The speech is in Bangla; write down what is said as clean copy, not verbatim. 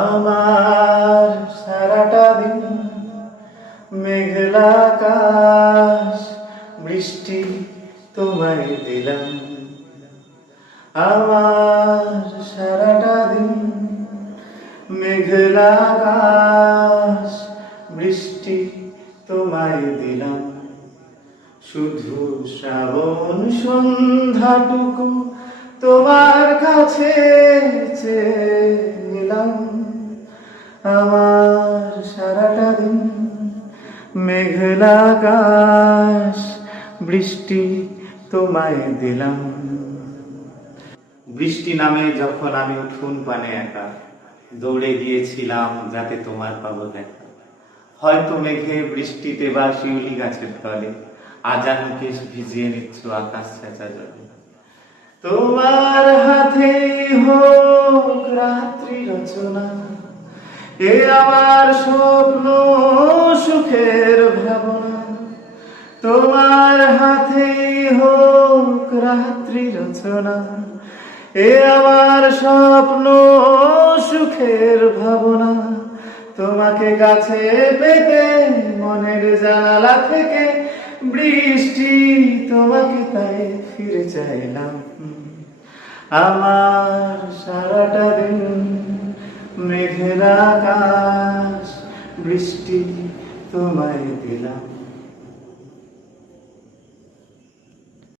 আমার সারাটা দিন মেঘলা আকাশ, বৃষ্টি তোমায় দিলাম। আমার সারাটা দিন মেঘলা আকাশ, বৃষ্টি তোমায় দিলাম। শুধু শ্রাবণ সন্ধ্যাটুকু তোমার কাছে চেয়েছিলাম। আমার সারাটা দিন মেঘলা আকাশ, বৃষ্টি তোমায় দিলাম। বৃষ্টি নামে যখন আমি উঠুন পানে একা, দৌড়ে গিয়েছিলাম যাতে তোমার পাবো দেখা। হয়তো মেঘে বৃষ্টিতে বা শিউলি গাছের তলে আজানকে ভিজিয়ে নিচ্ছ আকাশ ছেঁচা জলে। তোমার হাতে হোক রাত্রি রচনা, এ আমার স্বপ্ন সুখের ভাবনা। তোমার হাতে হোক রাত্রি রচনা, এ আমার স্বপ্ন সুখের ভাবনা। তোমাকে কাছে পেতে মনের জানালা থেকে বৃষ্টি তোমাকে তাই ফিরে চাইলাম। আমার সারাটা দিন মেঘের আকাশ, বৃষ্টি তোমায় দিলাম।